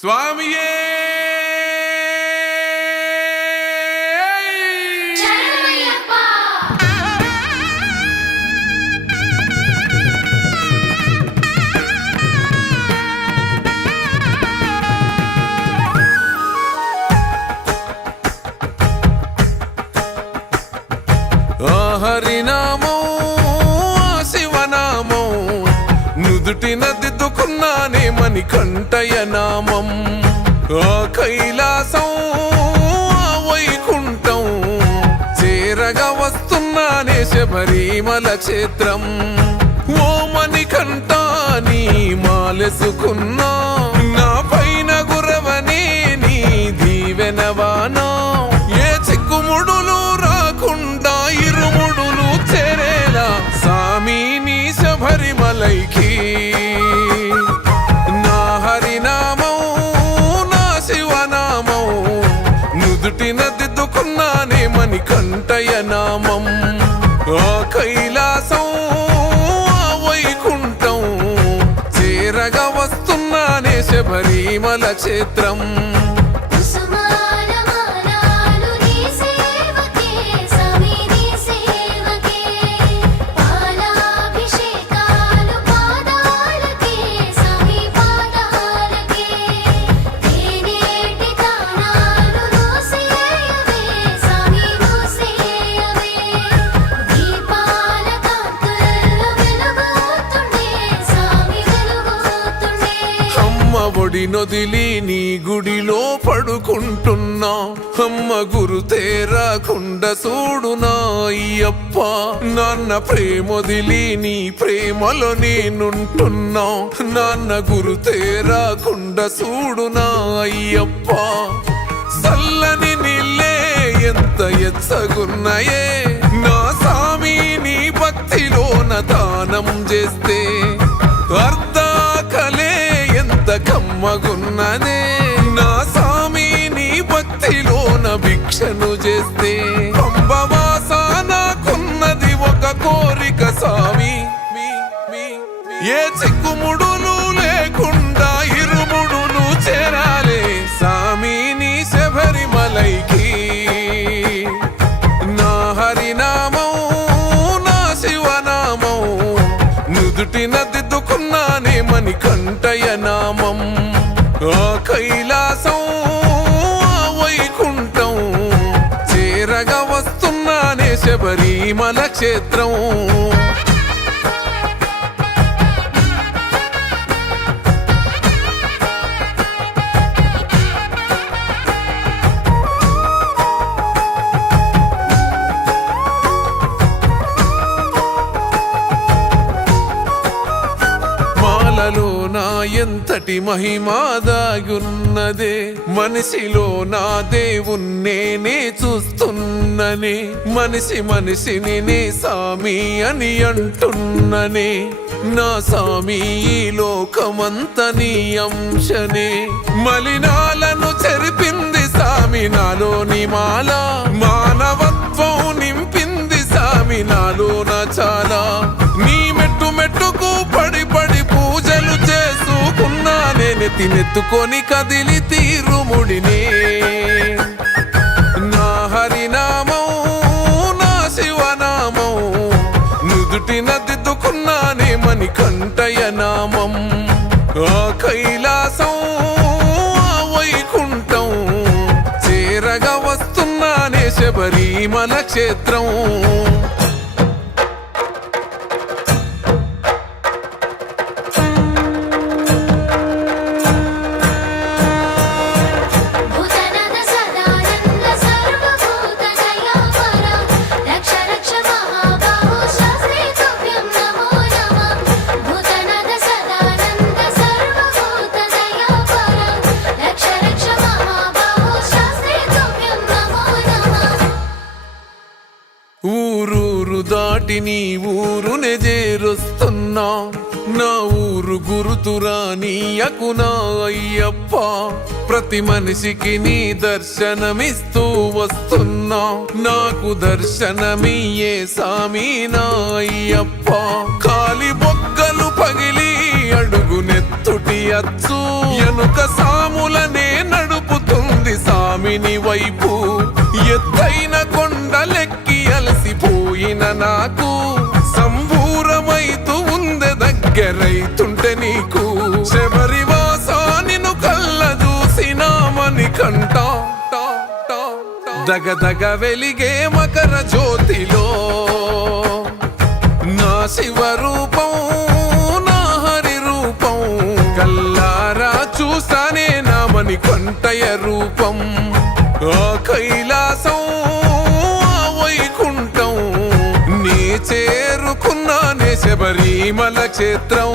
స్వామియే హరినామం శివనామం నుదుటిన దిద్దుకున్నానే మణికంఠయ నామం కైలాసం వైకుంఠం చేరగా వస్తున్నానే శబరిమల క్షేత్రం ఓ మణికంఠ నీ మాలెసుకున్నా నా పైన గురవనే నీ దీవెనవానా ఏ చిక్కుముడులు రాకుండా ఇరుముడులు చేరేలా సామి నీ శబరిమలైకి నా హరినామం నా శివనామం నుదుటిన దిద్దుకున్నానే మణికంఠయ నామం కైలాసం వైకుంఠం చేరగా వస్తున్నానే శబరిమల క్షేత్రం ఒడి నొదిలి నీ గుడిలో పడుకుంటున్నా అమ్మ గురు తేరాకుండా చూడునా అయ్యప్ప నాన్న ప్రేమొదిలి నీ ప్రేమలో నేనుంటున్నా నాన్న గురు తేరాకుండా చూడునా అయ్యప్ప చల్లని నీళ్ళే ఎంత ఎచ్చగున్నాయే నా సామి నీ భక్తిలోన దానం చేస్తే అర్ధాకలే కమ్మగున్నదే నా సామి నీ భక్తిలోన భిక్షను చేస్తే పంబవాస నాకున్నది ఒక కోరిక సామి ఏ చిక్కుముడులు లేకుండా ఇరుముడులు చేరాలే సామి నీ శబరిమలైకి నా హరినామం నా శివనామం నుదుటిన దిద్దుకున్నానే మణికంఠయ నామం కైలాసం వైకుంఠం చేరగా వస్తున్నానే శబరిమల క్షేత్రం నా ఎంతటి మహిమాదాగున్నదే మనిషిలో నా దేవుణ్ణే చూస్తున్ననే మనిషిని నే సామి అని అంటున్ననే నా సామి ఈ లోకమంత నీ అంశనే మలినాలను చెరిపింది సామి నాలోని మాల మానవత్వం నింపింది సామి నాలోన చాలా నీ మెట్టు మెట్టుకు పడి పడి పూజలు చేసుకున్నానే నెత్తినెత్తుకొని కదిలి తీరుముడినే నా హరినామం నా శివనామం నుదుటిన దిద్దుకున్నానే మణికంఠయ నామం కైలాసం వైకుంఠం చేరగా వస్తున్నానే శబరిమల క్షేత్రం ఊరూరు దాటి నీ ఊరునే చేరుస్తున్నా నా ఊరు గురుతురా నీయకు నా అయ్యప్ప, ప్రతి మనిషికి నీ దర్శనమిస్తూ వస్తున్నా, నాకు దర్శనమియ్యే సామి నా అయ్యప్ప. కాలి బొగ్గలు పగిలి అడుగు నెత్తుటి అచ్చు, ఎనుక సాములనే నడుపుతుంది సామిని వైపు. ఎత్తైన కొండలెక్కి అలసిపోయిన నాకు సంబూరమైతూ ఉందె దగ్గరైతుంటే నీకు. శబరివాస నిన్ను కళ్ళ చూసినామని కంట, దగదగ వెలిగే మకర జ్యోతిలో నా శివ రూపం నా హరి రూపం. కల్లారా చూసానే నామని కంటయ రూపం. ఆ కైలాసం ఆ వైకుంఠం నీ చేరుకున్నానే శబరిమల క్షేత్రం.